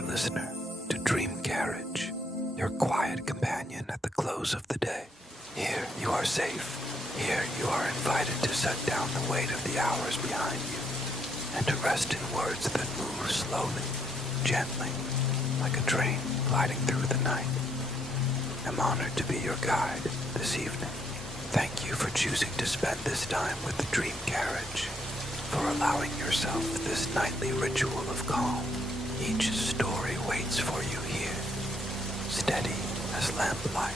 dear listener, to Dream Carriage, your quiet companion at the close of the day. Here you are safe. Here you are invited to set down the weight of the hours behind you and to rest in words that move slowly, gently, like a train gliding through the night. I'm honored to be your guide this evening. Thank you for choosing to spend this time with the Dream Carriage, for allowing yourself this nightly ritual of calm. Each story waits for you here, steady as lamplight,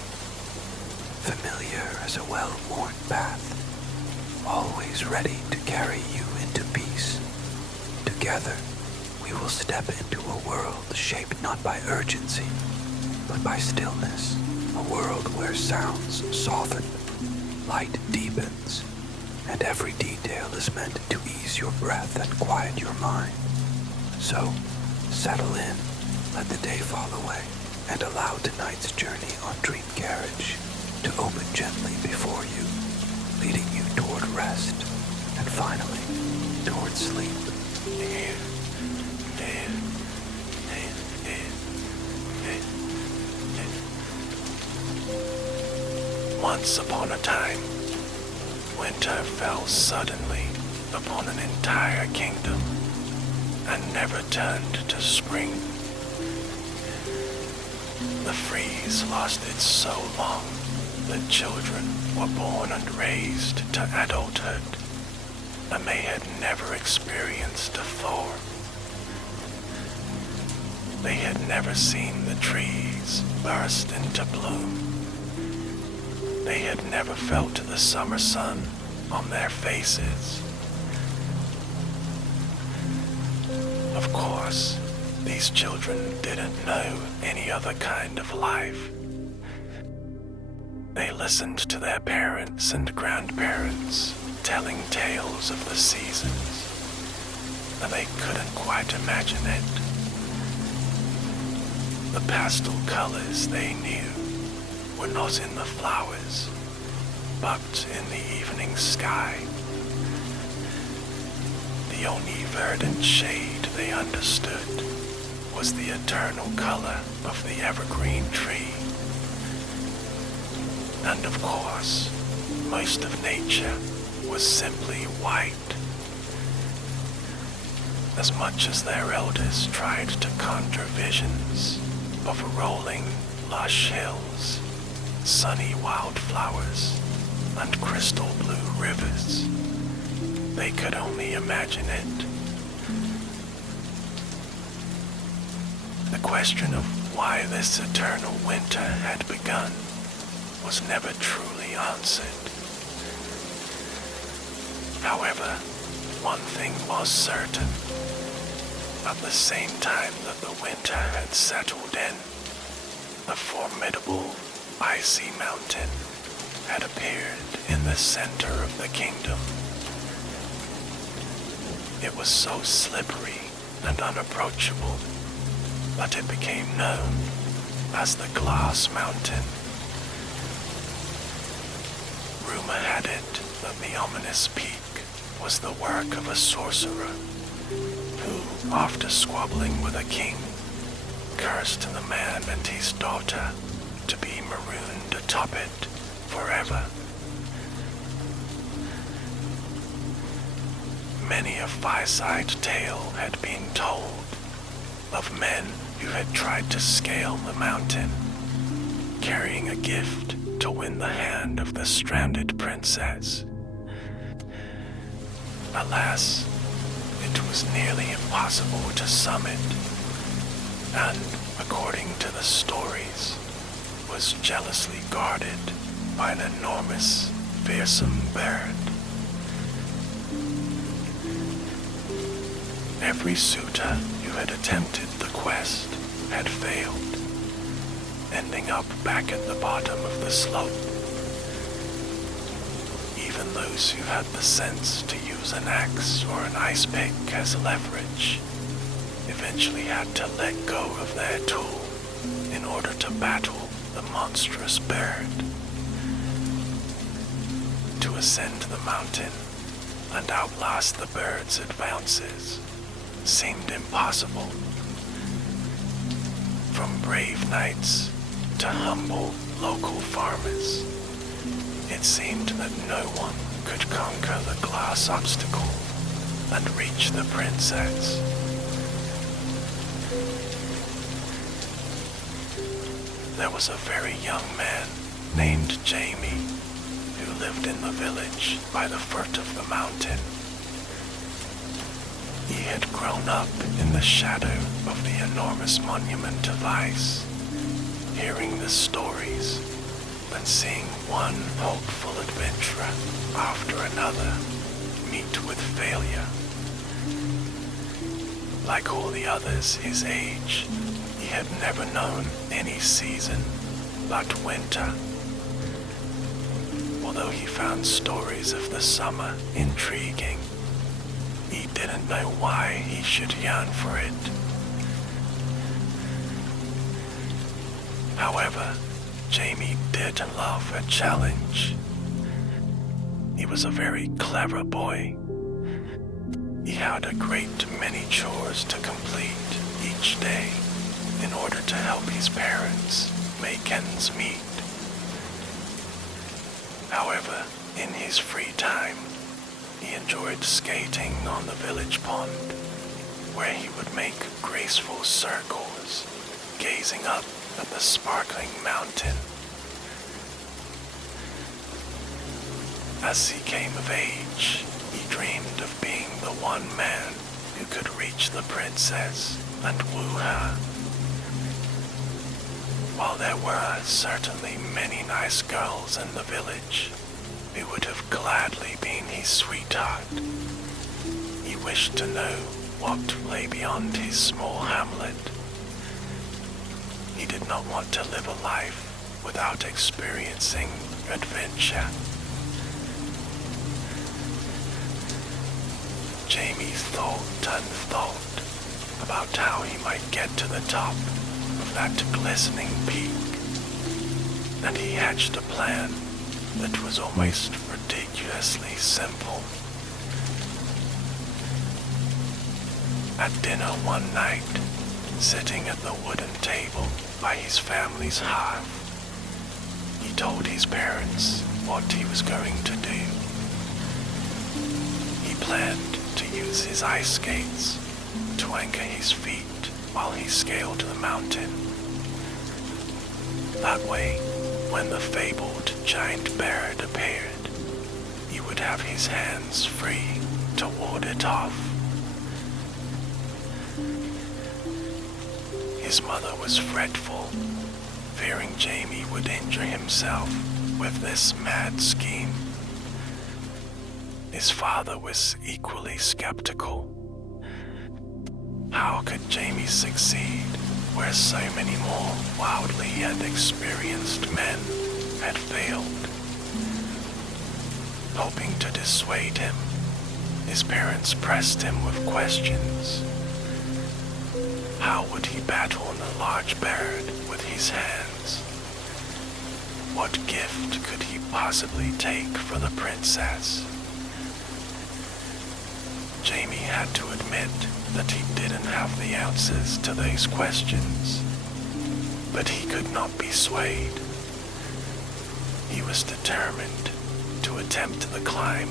familiar as a well-worn path, always ready to carry you into peace. Together, we will step into a world shaped not by urgency, but by stillness, a world where sounds soften, light deepens, and every detail is meant to ease your breath and quiet your mind. So, settle in, let the day fall away, and allow tonight's journey on Dream Carriage to open gently before you, leading you toward rest, and finally, toward sleep. Once upon a time, winter fell suddenly upon an entire kingdom and never turned to spring. The freeze lasted so long that children were born and raised to adulthood, and they had never experienced a thaw. They had never seen the trees burst into bloom. They had never felt the summer sun on their faces. Of course, these children didn't know any other kind of life. They listened to their parents and grandparents telling tales of the seasons, and they couldn't quite imagine it. The pastel colors they knew were not in the flowers, but in the evening sky. The only verdant shade they understood was the eternal color of the evergreen tree. And of course, most of nature was simply white. As much as their elders tried to conjure visions of rolling, lush hills, sunny wildflowers, and crystal blue rivers, they could only imagine it. The question of why this eternal winter had begun was never truly answered. However, one thing was certain. At the same time that the winter had settled in, a formidable icy mountain had appeared in the center of the kingdom. It was so slippery and unapproachable that it became known as the Glass Mountain. Rumor had it that the ominous peak was the work of a sorcerer who, after squabbling with a king, cursed the man and his daughter to be marooned atop it forever. Many a fireside tale had been told of men who had tried to scale the mountain, carrying a gift to win the hand of the stranded princess. Alas, it was nearly impossible to summit, and, according to the stories, was jealously guarded by an enormous, fearsome bird. Every suitor who had attempted the quest had failed, ending up back at the bottom of the slope. Even those who had the sense to use an axe or an ice pick as leverage eventually had to let go of their tool in order to battle the monstrous bird. To ascend the mountain and outlast the bird's advances seemed impossible. from brave knights to humble local farmers. It seemed that no one could conquer the glass obstacle and reach the princess. There was a very young man named Jamie who lived in the village by the foot of the mountain. He had grown up in the shadow of the enormous monument of ice, hearing the stories and seeing one hopeful adventurer after another meet with failure. Like all the others his age, he had never known any season but winter. Although he found stories of the summer intriguing, he didn't know why he should yearn for it. However, Jamie did love a challenge. He was a very clever boy. He had a great many chores to complete each day in order to help his parents make ends meet. However, in his free time, he enjoyed skating on the village pond, where he would make graceful circles, gazing up at the sparkling mountain. As he came of age, he dreamed of being the one man who could reach the princess and woo her. While there were certainly many nice girls in the village who would have gladly been his sweetheart, he wished to know what lay beyond his small hamlet. He did not want to live a life without experiencing adventure. Jamie thought and thought about how he might get to the top of that glistening peak, and he hatched a plan that was almost ridiculously simple. At dinner one night, sitting at the wooden table by his family's hearth, he told his parents what he was going to do. He planned to use his ice skates to anchor his feet while he scaled the mountain. That way, when the fabled giant bird appeared, he would have his hands free to ward it off. His mother was fretful, fearing Jamie would injure himself with this mad scheme. His father was equally skeptical. How could Jamie succeed where so many more wildly and experienced men had failed? Hoping to dissuade him, his parents pressed him with questions. How would he battle the large bird with his hands? What gift could he possibly take for the princess? Jamie had to admit that he didn't have the answers to these questions, but he could not be swayed. He was determined to attempt the climb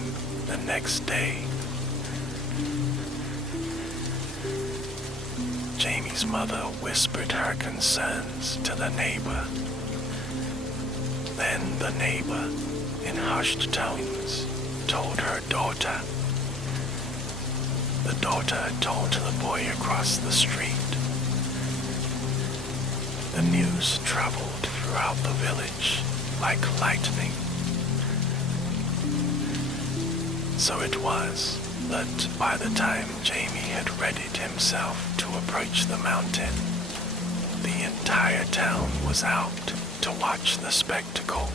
the next day. Jamie's mother whispered her concerns to the neighbor. Then the neighbor, in hushed tones, told her daughter. The daughter told the boy across the street. The news traveled throughout the village like lightning. So it was that by the time Jamie had readied himself to approach the mountain, the entire town was out to watch the spectacle.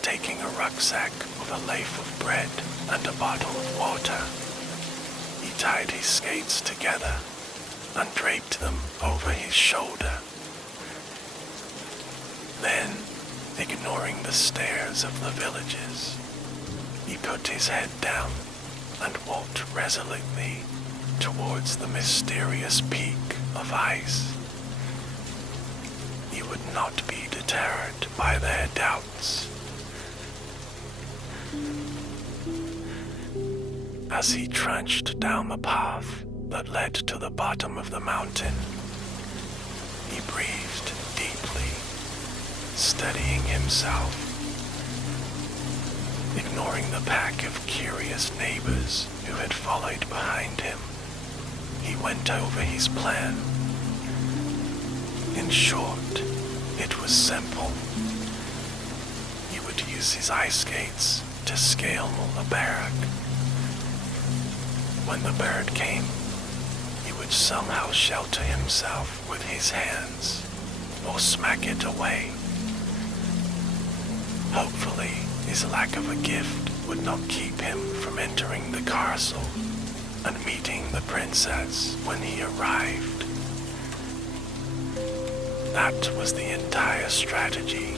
Taking a rucksack with a loaf of bread and a bottle of water, he tied his skates together and draped them over his shoulder. Then, ignoring the stares of the villagers, he put his head down and walked resolutely towards the mysterious peak of ice. He would not be deterred by their doubts. As he trudged down the path that led to the bottom of the mountain, he breathed deeply, steadying himself. Ignoring the pack of curious neighbors who had followed behind him, he went over his plan. In short, it was simple. He would use his ice skates to scale the barrack. When the bird came, he would somehow shelter himself with his hands or smack it away. Hopefully, his lack of a gift would not keep him from entering the castle and meeting the princess when he arrived. That was the entire strategy.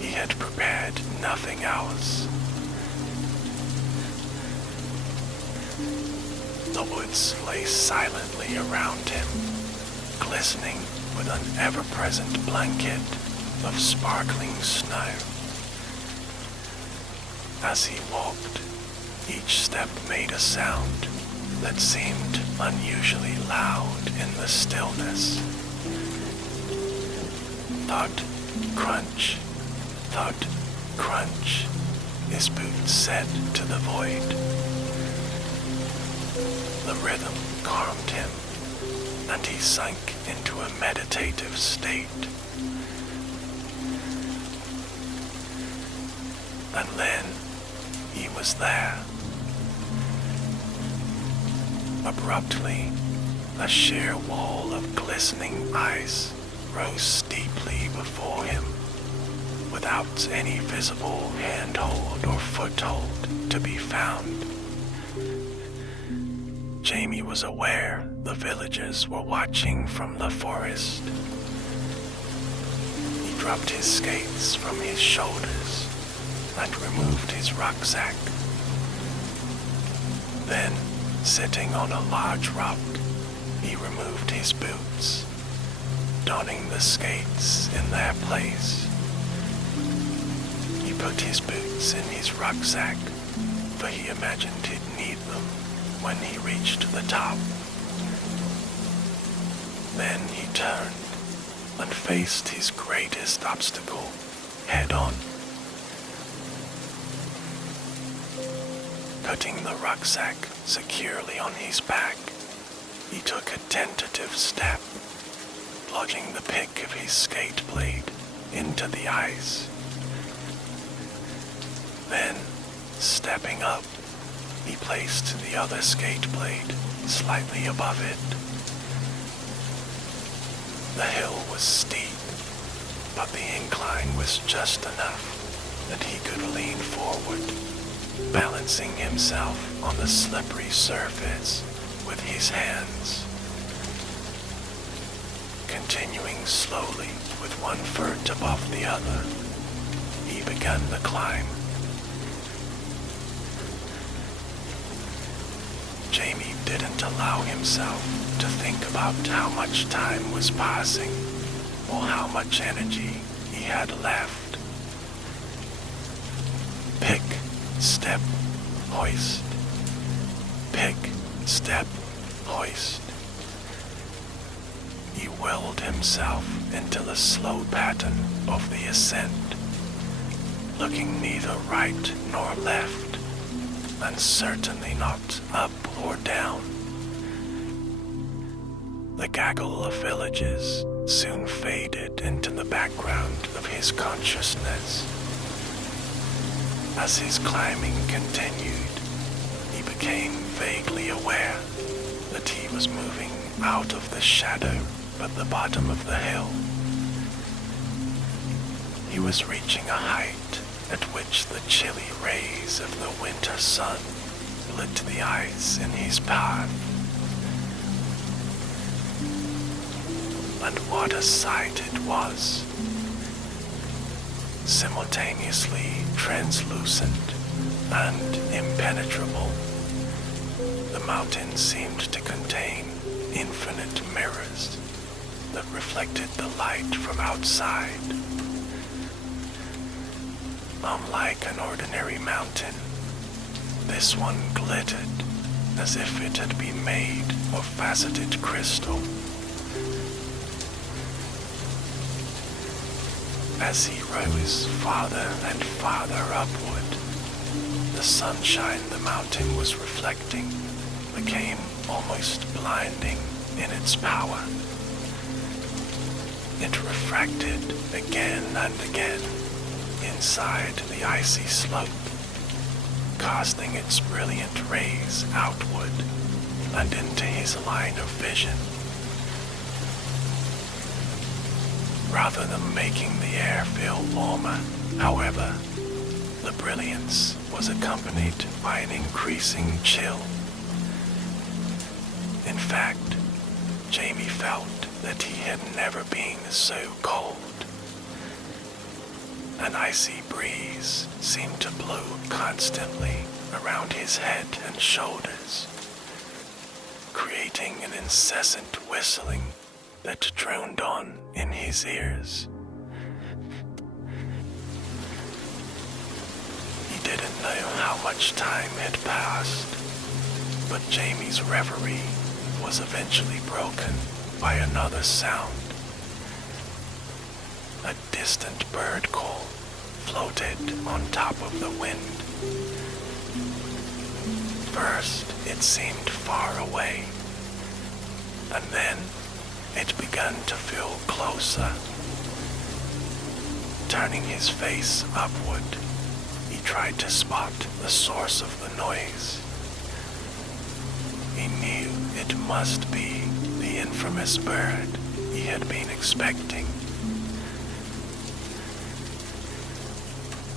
He had prepared nothing else. The woods lay silently around him, glistening with an ever-present blanket of sparkling snow. As he walked, each step made a sound that seemed unusually loud in the stillness. Thud, crunch, thud, crunch, his boots said to the void. The rhythm calmed him, and he sank into a meditative state. And then he was there. Abruptly, a sheer wall of glistening ice rose steeply before him, without any visible handhold or foothold to be found. Jamie was aware the villagers were watching from the forest. He dropped his skates from his shoulders and removed his rucksack. Then, sitting on a large rock, he removed his boots, donning the skates in their place. He put his boots in his rucksack, for he imagined he'd need them when he reached the top. Then he turned and faced his greatest obstacle head-on. Putting the rucksack securely on his back, he took a tentative step, lodging the pick of his skate blade into the ice. Then, stepping up, he placed the other skate blade slightly above it. The hill was steep, but the incline was just enough that he could lean forward, balancing himself on the slippery surface with his hands. Continuing slowly with one foot above the other, he began the climb. Jamie didn't allow himself to think about how much time was passing or how much energy he had left. Pick, step, hoist. Pick, step, hoist. He willed himself into the slow pattern of the ascent, looking neither right nor left, and certainly not up or down. The gaggle of villages soon faded into the background of his consciousness. As his climbing continued, he became vaguely aware that he was moving out of the shadow at the bottom of the hill. He was reaching a height at which the chilly rays of the winter sun lit the ice in his path. And what a sight it was! Simultaneously translucent and impenetrable, the mountain seemed to contain infinite mirrors that reflected the light from outside. Unlike an ordinary mountain, this one glittered as if it had been made of faceted crystal. As he rose farther and farther upward, the sunshine the mountain was reflecting became almost blinding in its power. It refracted again and again inside the icy slope, casting its brilliant rays outward and into his line of vision. Rather than making the air feel warmer, however, the brilliance was accompanied by an increasing chill. In fact, Jamie felt that he had never been so cold. An icy breeze seemed to blow constantly around his head and shoulders, creating an incessant whistling that droned on in his ears. He didn't know how much time had passed, but Jamie's reverie was eventually broken by another sound. A distant bird call floated on top of the wind. First, it seemed far away, and then it began to feel closer. Turning his face upward, he tried to spot the source of the noise. He knew it must be the infamous bird he had been expecting.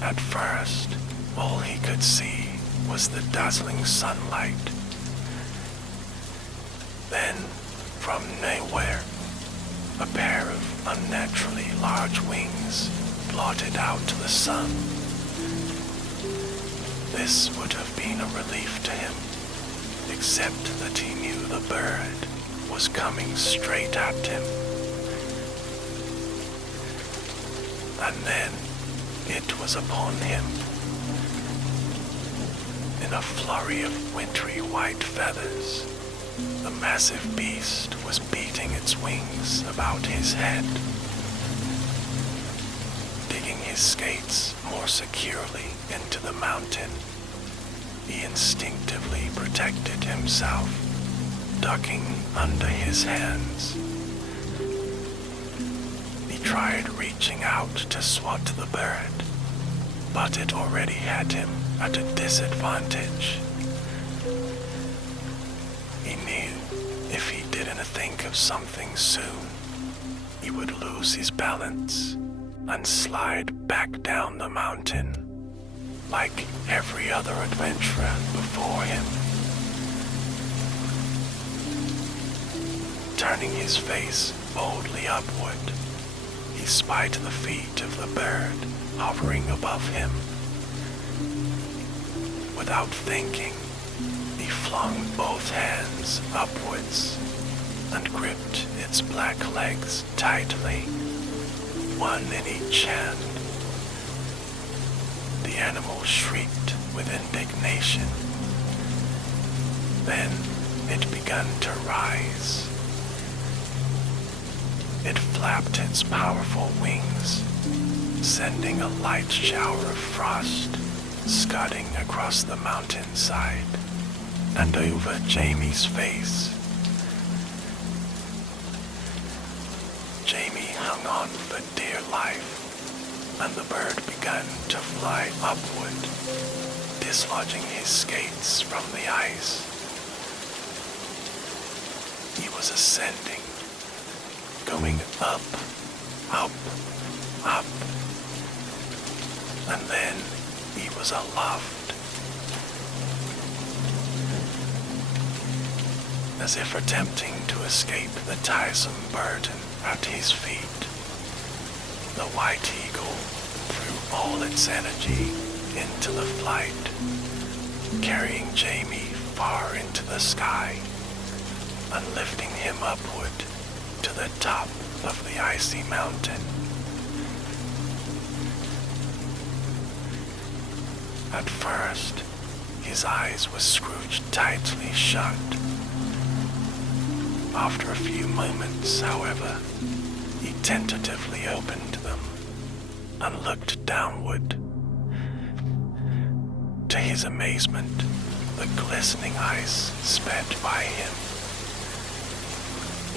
At first, all he could see was the dazzling sunlight. Then, from nowhere, a pair of unnaturally large wings blotted out the sun. This would have been a relief to him, except that he knew the bird was coming straight at him. And then it was upon him. In a flurry of wintry white feathers, the massive beast was beating its wings about his head. Digging his skates more securely into the mountain, he instinctively protected himself, ducking under his hands. He tried reaching out to swat the bird, but it already had him at a disadvantage. He knew if he didn't think of something soon, he would lose his balance and slide back down the mountain like every other adventurer before him. Turning his face boldly upward, he spied the feet of the bird hovering above him. Without thinking, he flung both hands upwards and gripped its black legs tightly, one in each hand. The animal shrieked with indignation. Then it began to rise. It flapped its powerful wings, sending a light shower of frost scudding across the mountainside and over Jamie's face. Jamie hung on for dear life, and the bird began to fly upward, dislodging his skates from the ice. He was ascending, going up, up, up, and then he was aloft. As if attempting to escape the tiresome burden at his feet, the white eagle threw all its energy into the flight, carrying Jamie far into the sky and lifting him upward to the top of the icy mountain. At first, his eyes were scrooged tightly shut. After a few moments, however, he tentatively opened them and looked downward. To his amazement, the glistening ice sped by him.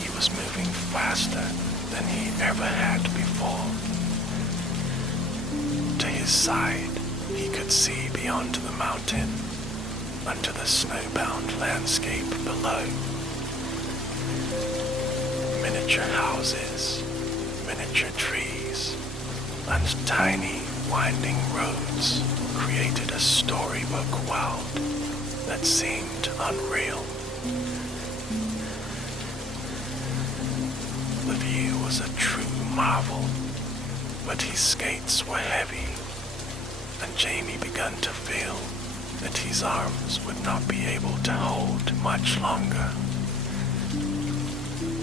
He was moving faster than he ever had before. To his side, he could see beyond the mountain, onto the snowbound landscape below. Miniature houses, miniature trees, and tiny winding roads created a storybook world that seemed unreal. The view was a true marvel, but his skates were heavy, and Jamie began to feel that his arms would not be able to hold much longer.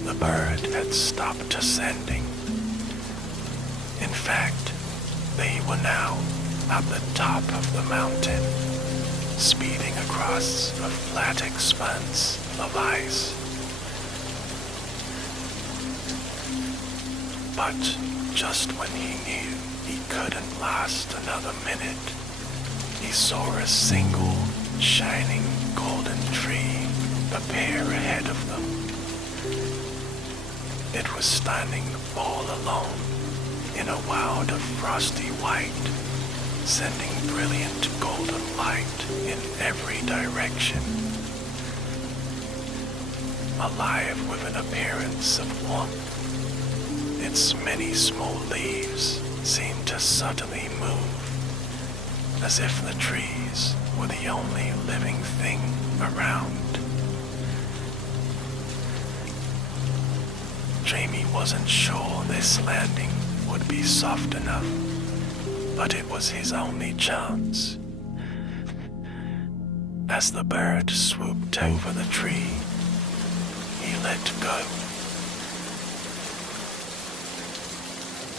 The bird had stopped ascending. In fact, they were now at the top of the mountain, speeding across a flat expanse of ice. But just when he knew he couldn't last another minute, he saw a single shining golden tree appear ahead of them. It was standing all alone in a world of frosty white, sending brilliant golden light in every direction. Alive with an appearance of warmth, its many small leaves seemed to subtly move, as if the trees were the only living thing around. Jamie wasn't sure this landing would be soft enough, but it was his only chance. As the bird swooped over the tree, he let go.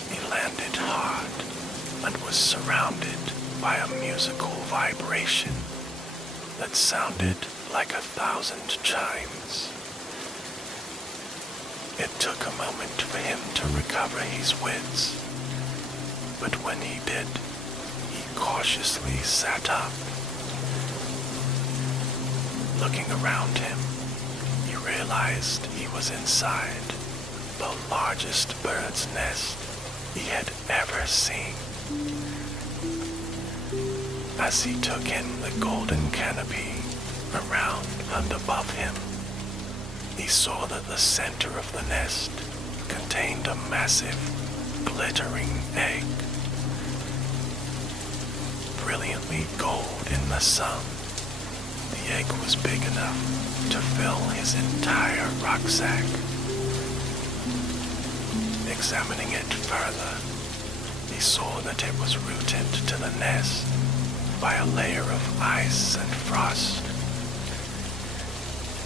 He landed hard and was surrounded by a musical vibration that sounded like 1,000 chimes. It took a moment for him to recover his wits, but when he did, he cautiously sat up. Looking around him, he realized he was inside the largest bird's nest he had ever seen. As he took in the golden canopy around and above him, he saw that the center of the nest contained a massive, glittering egg. Brilliantly gold in the sun, the egg was big enough to fill his entire rucksack. Examining it further, he saw that it was rooted to the nest by a layer of ice and frost.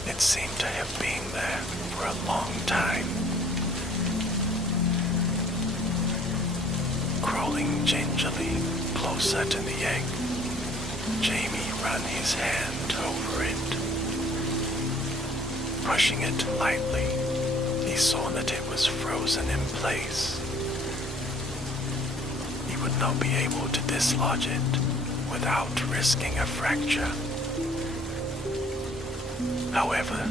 It seemed to have been there for a long time. Crawling gingerly closer to the egg, Jamie ran his hand over it. Pushing it lightly, he saw that it was frozen in place. He would not be able to dislodge it without risking a fracture. However,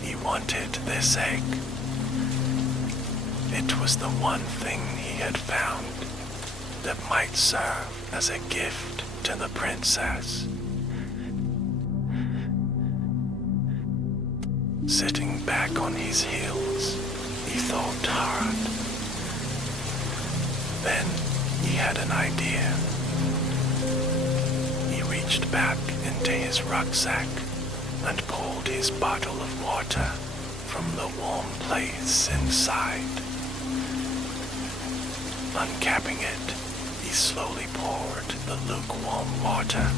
he wanted this egg. It was the one thing he had found that might serve as a gift to the princess. Sitting back on his heels, he thought hard. Then he had an idea. He reached back into his rucksack and pulled his bottle of water from the warm place inside. Uncapping it, he slowly poured the lukewarm water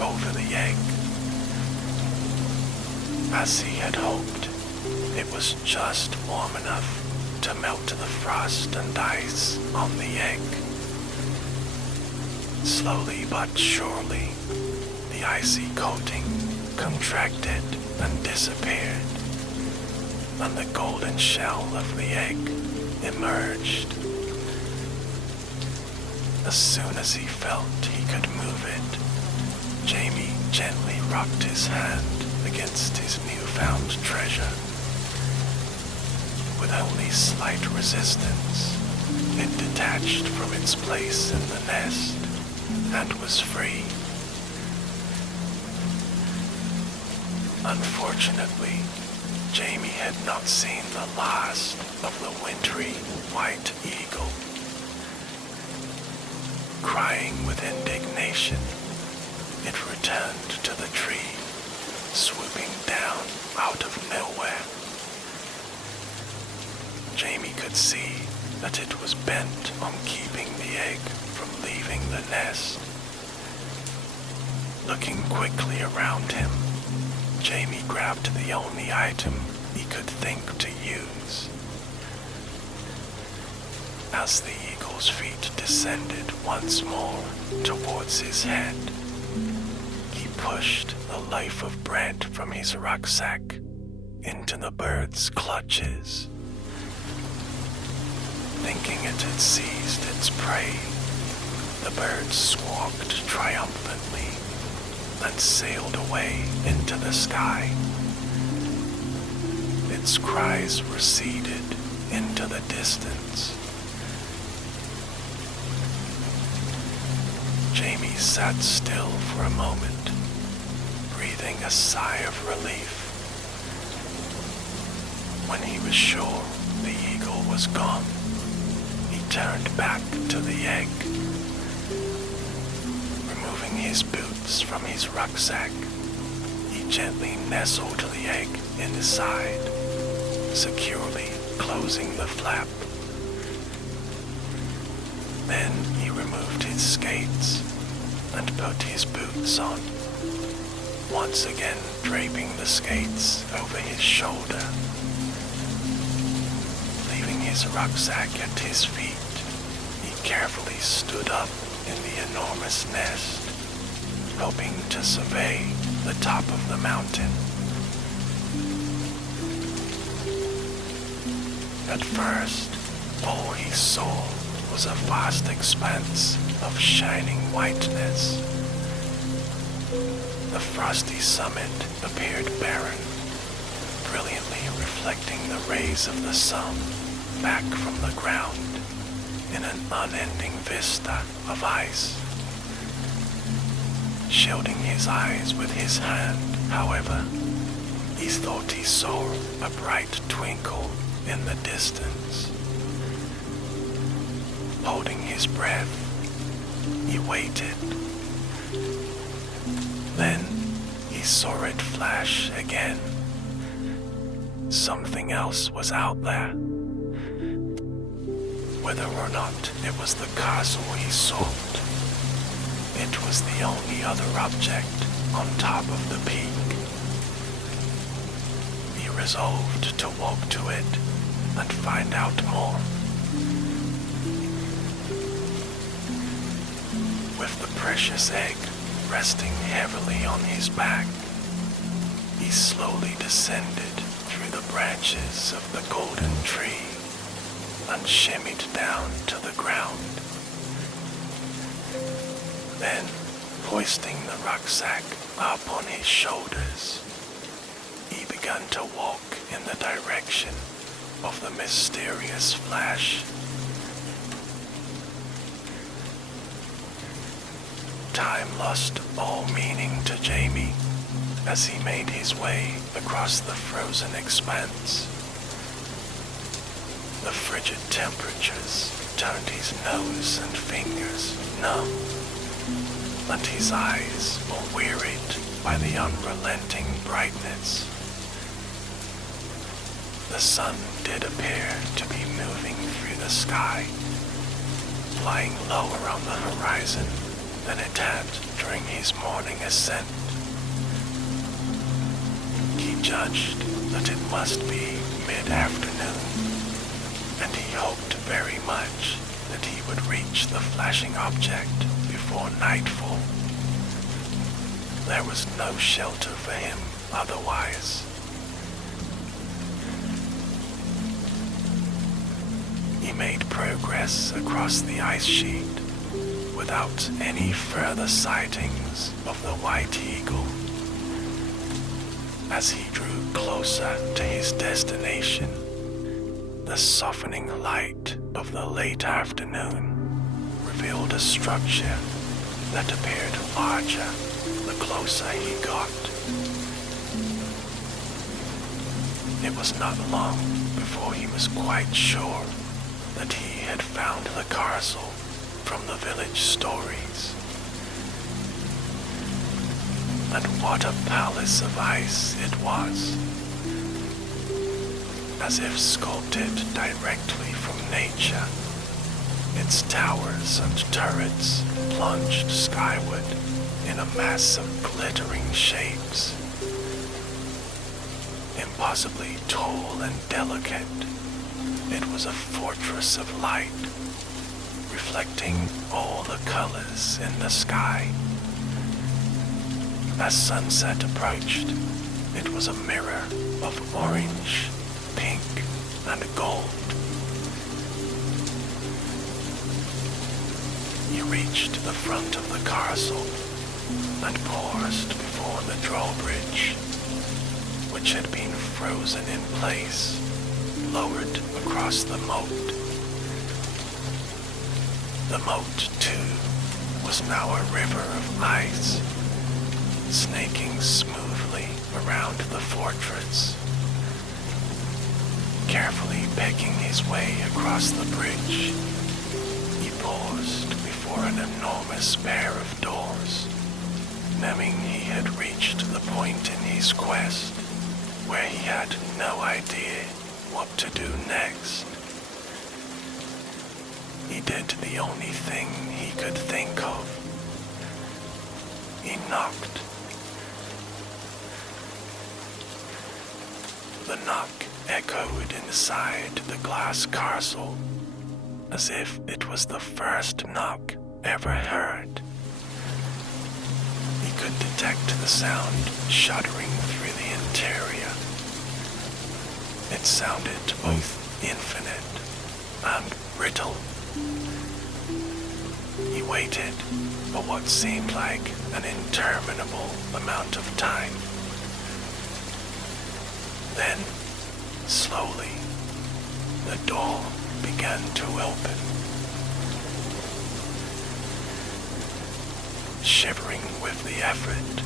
over the egg. As he had hoped, It was just warm enough to melt the frost and ice on the egg. Slowly but surely, the icy coating contracted and disappeared, and the golden shell of the egg emerged. As soon as he felt he could move it, Jamie gently rocked his hand against his newfound treasure. With only slight resistance, it detached from its place in the nest and was free. Unfortunately, Jamie had not seen the last of the wintry white eagle. Crying with indignation, it returned to the tree, swooping down out of nowhere. Jamie could see that it was bent on keeping the egg from leaving the nest. Looking quickly around him, Jamie grabbed the only item he could think to use. As the eagle's feet descended once more towards his head, he pushed the loaf of bread from his rucksack into the bird's clutches. Thinking it had seized its prey, the bird squawked triumphantly and sailed away into the sky. Its cries receded into the distance. Jamie sat still for a moment, breathing a sigh of relief. When he was sure the eagle was gone, he turned back to the egg. Removing his boots from his rucksack, he gently nestled the egg inside, securely closing the flap. Then he removed his skates and put his boots on, once again draping the skates over his shoulder. Leaving his rucksack at his feet, he carefully stood up in the enormous nest, hoping to survey the top of the mountain. At first, all he saw was a vast expanse of shining whiteness. The frosty summit appeared barren, brilliantly reflecting the rays of the sun back from the ground in an unending vista of ice. Shielding his eyes with his hand, however, he thought he saw a bright twinkle in the distance. Holding his breath, he waited. Then he saw it flash again. Something else was out there. Whether or not it was the castle he sought, it was the only other object on top of the peak. He resolved to walk to it and find out more. With the precious egg resting heavily on his back, he slowly descended through the branches of the golden tree and shimmied down to the ground. Then, hoisting the rucksack up on his shoulders, he began to walk in the direction of the mysterious flash. Time lost all meaning to Jamie as he made his way across the frozen expanse. The frigid temperatures turned his nose and fingers numb, and his eyes were wearied by the unrelenting brightness. The sun did appear to be moving through the sky, flying lower on the horizon than it had during his morning ascent. Keeping judged that it must be mid-afternoon, and he hoped very much that he would reach the flashing object before nightfall. There was no shelter for him otherwise. He made progress across the ice sheet without any further sightings of the White Eagle. As he drew closer to his destination, the softening light of the late afternoon revealed a structure that appeared larger the closer he got. It was not long before he was quite sure that he had found the castle from the village stories. And what a palace of ice it was, as if sculpted directly from nature. Its towers and turrets plunged skyward in a mass of glittering shapes. Impossibly tall and delicate, it was a fortress of light, reflecting all the colors in the sky. As sunset approached, it was a mirror of orange, pink, and gold. He reached the front of the castle and paused before the drawbridge, which had been frozen in place, lowered across the moat. The moat, too, was now a river of ice, snaking smoothly around the fortress. Carefully picking his way across the bridge, he paused before an enormous pair of doors, knowing he had reached the point in his quest where he had no idea what to do next. He did the only thing he could think of. He knocked. The knock echoed inside the glass castle, as if it was the first knock ever heard. He could detect the sound shuddering through the interior. It sounded both infinite and brittle. He waited for what seemed like an interminable amount of time. Then, slowly, the door began to open. Shivering with the effort,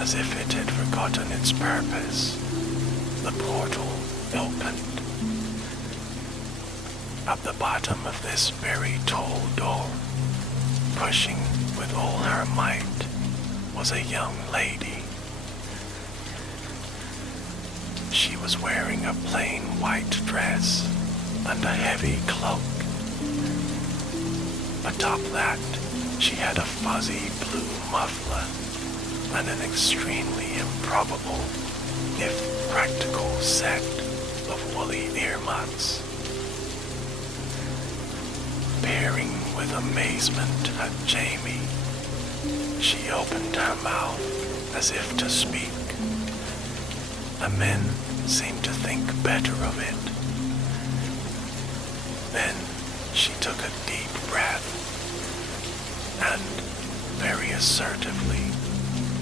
as if it had forgotten its purpose, the portal opened. At the bottom of this very tall door, pushing with all her might, was a young lady. She was wearing a plain white dress and a heavy cloak. Atop that, she had a fuzzy blue muffler and an extremely improbable, if practical, set of woolly earmuffs. Peering with amazement at Jamie, she opened her mouth as if to speak. The men seemed to think better of it. Then she took a deep breath and, very assertively,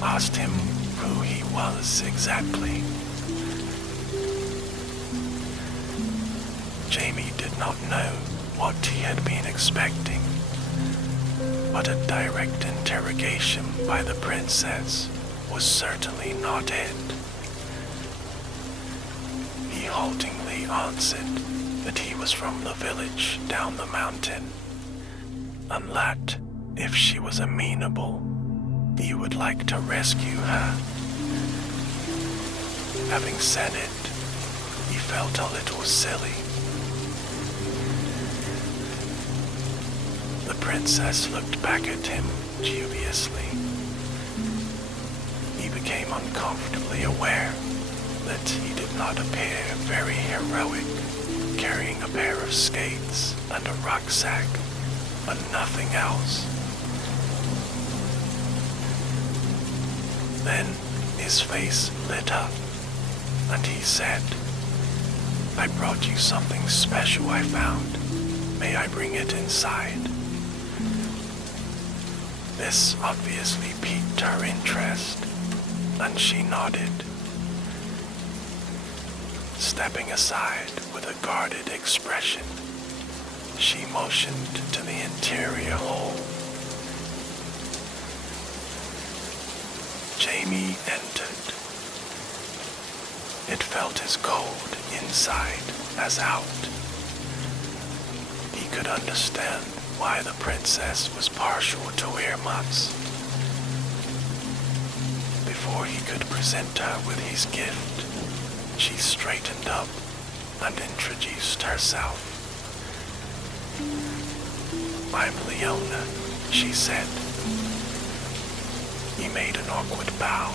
asked him who he was exactly. Jamie did not know what he had been expecting, but a direct interrogation by the princess was certainly not it. He haltingly answered that he was from the village down the mountain, and that if she was amenable, he would like to rescue her. Having said it, he felt a little silly. The princess looked back at him dubiously. He became uncomfortably aware that he did not appear very heroic, carrying a pair of skates and a rucksack, but nothing else. Then his face lit up, and he said, "I brought you something special I found. May I bring it inside?" This obviously piqued her interest, and she nodded. Stepping aside with a guarded expression, she motioned to the interior hole. Jamie entered. It felt as cold inside as out. He could understand why the princess was partial to earmuffs. Before he could present her with his gift, she straightened up and introduced herself. "I'm Leona," she said. He made an awkward bow,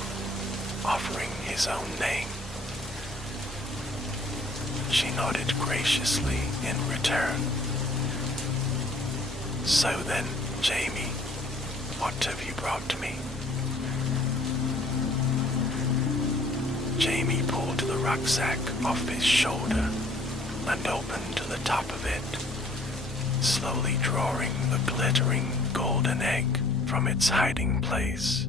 offering his own name. She nodded graciously in return. "So then, Jamie, what have you brought me?" Jamie pulled the rucksack off his shoulder and opened the top of it, slowly drawing the glittering golden egg from its hiding place.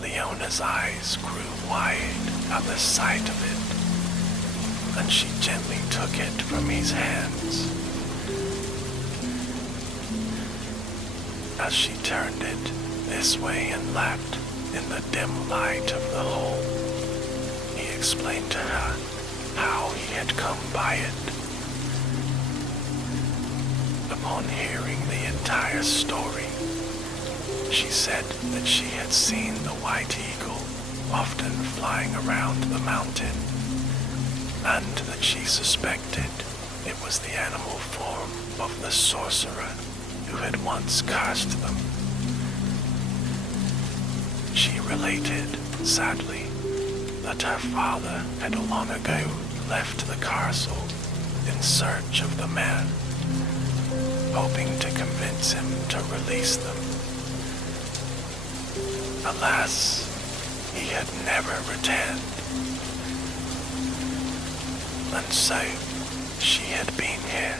Leona's eyes grew wide at the sight of it, and she gently took it from his hands. As she turned it this way and left in the dim light of the hole, he explained to her how he had come by it. Upon hearing the entire story, she said that she had seen the white eagle often flying around the mountain, and that she suspected it was the animal form of the sorcerer who had once cursed them. She related, sadly, that her father had long ago left the castle in search of the man, hoping to convince him to release them. Alas, he had never returned. And so, she had been here,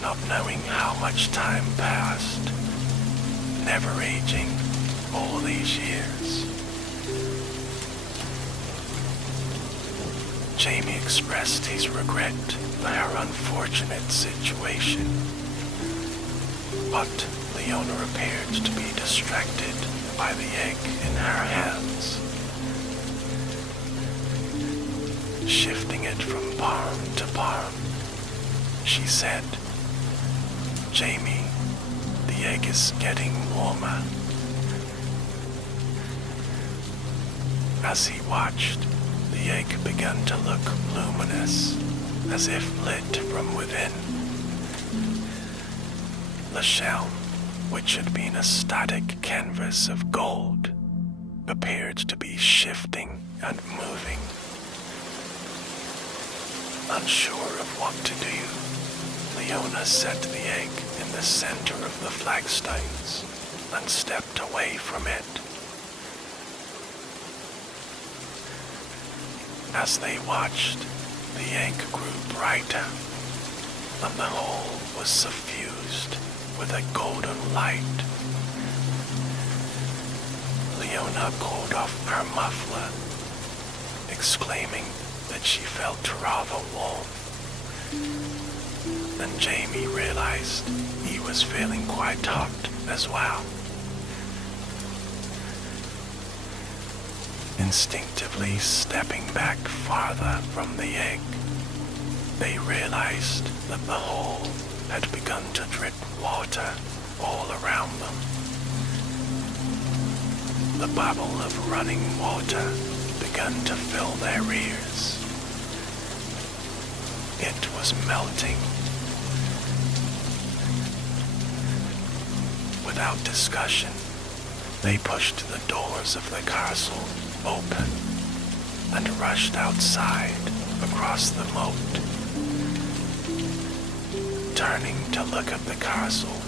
not knowing how much time passed, never aging all these years. Jamie expressed his regret for her unfortunate situation, but Leona appeared to be distracted by the egg in her hands. Shifting it from palm to palm, she said, "Jamie, the egg is getting warmer." As he watched, the egg began to look luminous, as if lit from within. The shell, which had been a static canvas of gold, appeared to be shifting and moving. Unsure of what to do, Leona set the egg in the center of the flagstones and stepped away from it. As they watched, the egg grew brighter, and the hole was suffused with a golden light. Leona pulled off her muffler, exclaiming that she felt rather warm. And Jamie realized he was feeling quite hot as well. Instinctively stepping back farther from the egg, they realized that the hole had begun to drip water all around them. The babble of running water began to fill their ears. It was melting. Without discussion, they pushed the doors of the castle open and rushed outside across the moat. Turning to look at the castle,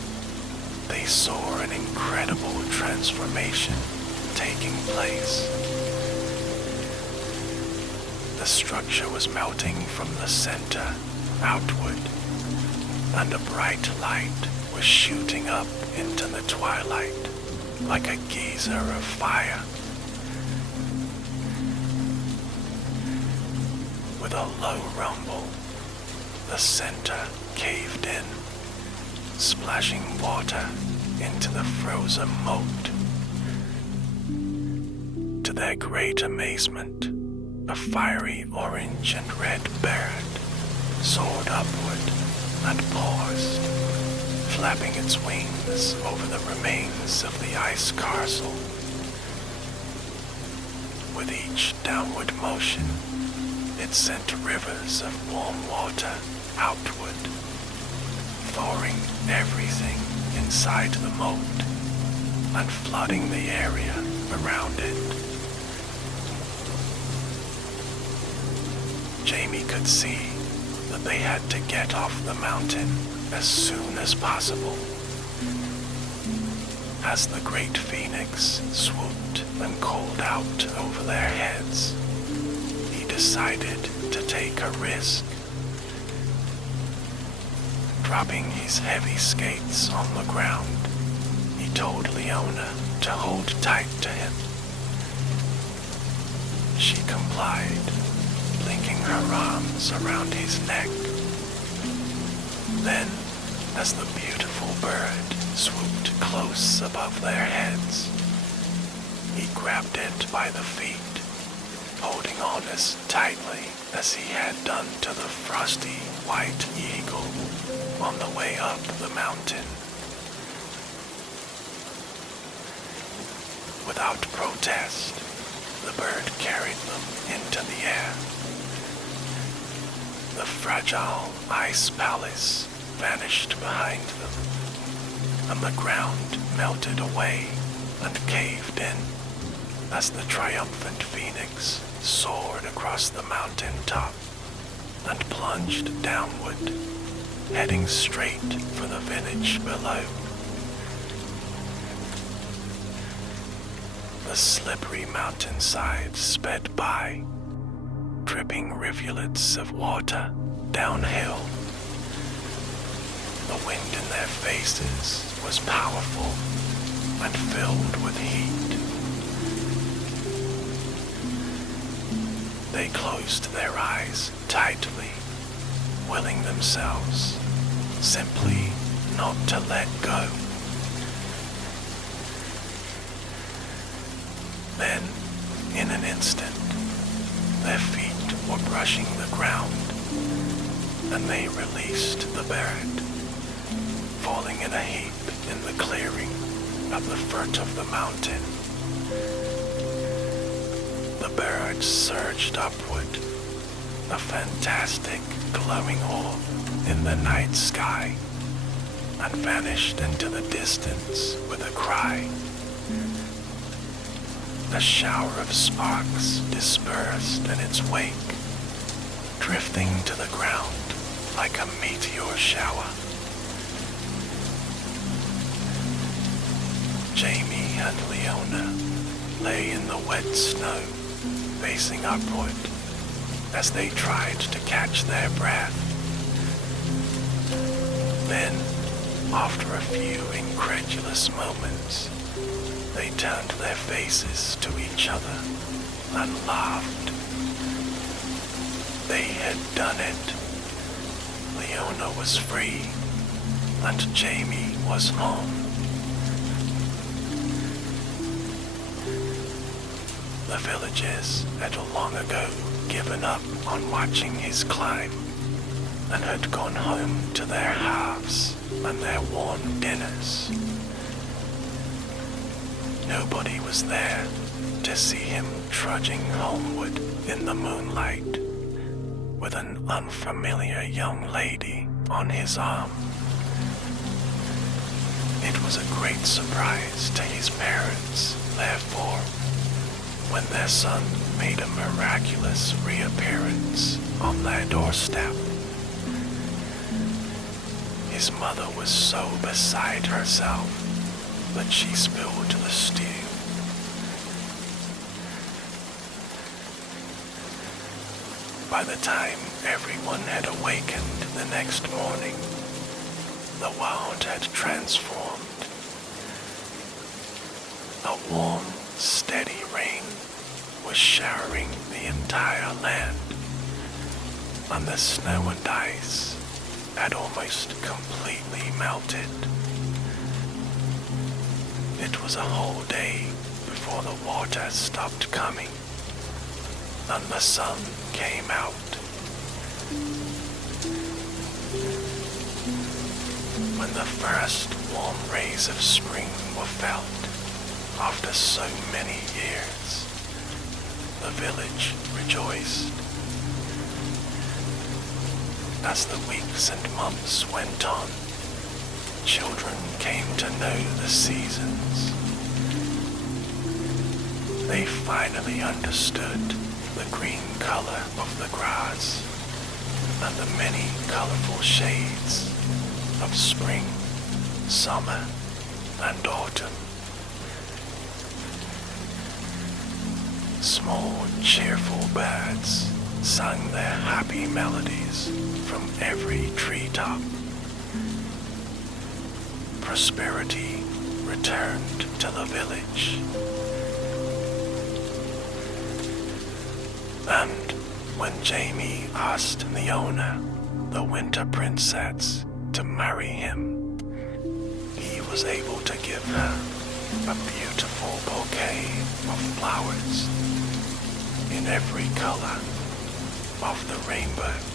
they saw an incredible transformation taking place. The structure was melting from the center outward, and a bright light was shooting up into the twilight like a geyser of fire. With a low rumble, the center caved in, splashing water into the frozen moat. To their great amazement, a fiery orange and red bird soared upward and paused, flapping its wings over the remains of the ice castle. With each downward motion, it sent rivers of warm water outward, thawing everything inside the moat and flooding the area around it. Jamie could see that they had to get off the mountain as soon as possible. As the great phoenix swooped and called out over their heads, he decided to take a risk. Dropping his heavy skates on the ground, he told Leona to hold tight to him. She complied, linking her arms around his neck. Then, as the beautiful bird swooped close above their heads, he grabbed it by the feet, holding on as tightly as he had done to the frosty white eagle on the way up the mountain. Without protest, the bird carried them into the air. The fragile ice palace vanished behind them, and the ground melted away and caved in as the triumphant phoenix soared across the mountain top and plunged downward, heading straight for the village below. The slippery mountainside sped by, dripping rivulets of water downhill. The wind in their faces was powerful and filled with heat. They closed their eyes tightly, willing themselves simply not to let go. Then, in an instant, their feet were brushing the ground, and they released the bird, falling in a heap in the clearing at the foot of the mountain. The bird surged upward, a fantastic glowing orb in the night sky, and vanished into the distance with a cry. A shower of sparks dispersed in its wake, drifting to the ground like a meteor shower. Jamie and Leona lay in the wet snow, facing upward as they tried to catch their breath. Then, after a few incredulous moments, they turned their faces to each other and laughed. They had done it. Leona was free, and Jamie was home. The villagers had long ago given up on watching his climb and had gone home to their hearths and their warm dinners. Nobody was there to see him trudging homeward in the moonlight with an unfamiliar young lady on his arm. It was a great surprise to his parents, therefore, when their son made a miraculous reappearance on their doorstep. His mother was so beside herself that she spilled the stew. By the time everyone had awakened the next morning, the world had transformed. A warm, steady rain was showering the entire land, and the snow and ice had almost completely melted. It was a whole day before the water stopped coming, and the sun came out. When the first warm rays of spring were felt after so many years, the village rejoiced. As the weeks and months went on, children came to know the seasons. They finally understood the green color of the grass and the many colorful shades of spring, summer, and autumn. Small, cheerful birds sang their happy melodies from every treetop. Prosperity returned to the village. And when Jamie asked Leona, the Winter Princess, to marry him, he was able to give her a beautiful bouquet of flowers in every color of the rainbow.